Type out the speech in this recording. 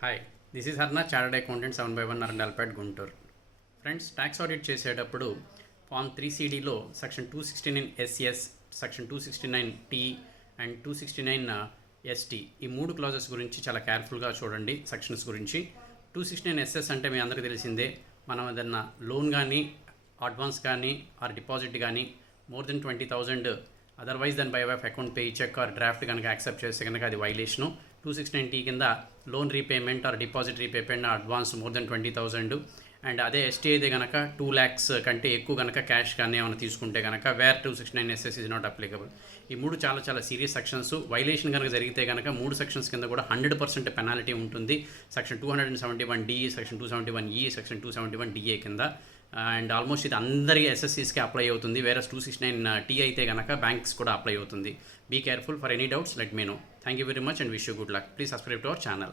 Hi, this is Harna chartered accountant 7/1 Arundelpet Guntur. Friends, tax audit చేసేటప్పుడు form 3CD లో section 269 SS, section 269 T and 269 ST ఈ మూడు clauses గురించి చాలా కేర్ఫుల్గా చూడండి. సెక్షన్స్ గురించి 269 SS అంటే మీ అందరికీ తెలిసిందే. మనం ఏదన్నా లోన్ కానీ అడ్వాన్స్ కానీ ఆర్ డిపాజిట్ కానీ more than 20,000 otherwise then by way of account pay cheque or draft కనుక యాక్సెప్ట్ చేస్తే కనుక అది వైలేషను. 269T కింద loan repayment or deposit repayment advance more than 20,000 and అదే ST అయితే కనుక 2 lakhs కంటే ఎక్కువ కనుక క్యాష్ కానీ ఏమైనా తీసుకుంటే కనుక where 269 SS is not applicable. ఈ మూడు చాలా చాలా సీరియస్ సెక్షన్స్. వైలేషన్ కనుక జరిగితే కనుక మూడు సెక్షన్స్ కింద కూడా 100% పెనాల్టీ ఉంటుంది. Section 271D, section 271E, section 271DA కింద. అండ్ ఆల్మోస్ట్ ఇది అందరి SSCస్కి అప్లై అవుతుంది. వేరే 269T అయితే కనుక బ్యాంక్స్ కూడా అప్లై అవుతుంది. Be careful. For any doubts let me know. Thank you very much and wish you good luck. Please subscribe to our channel.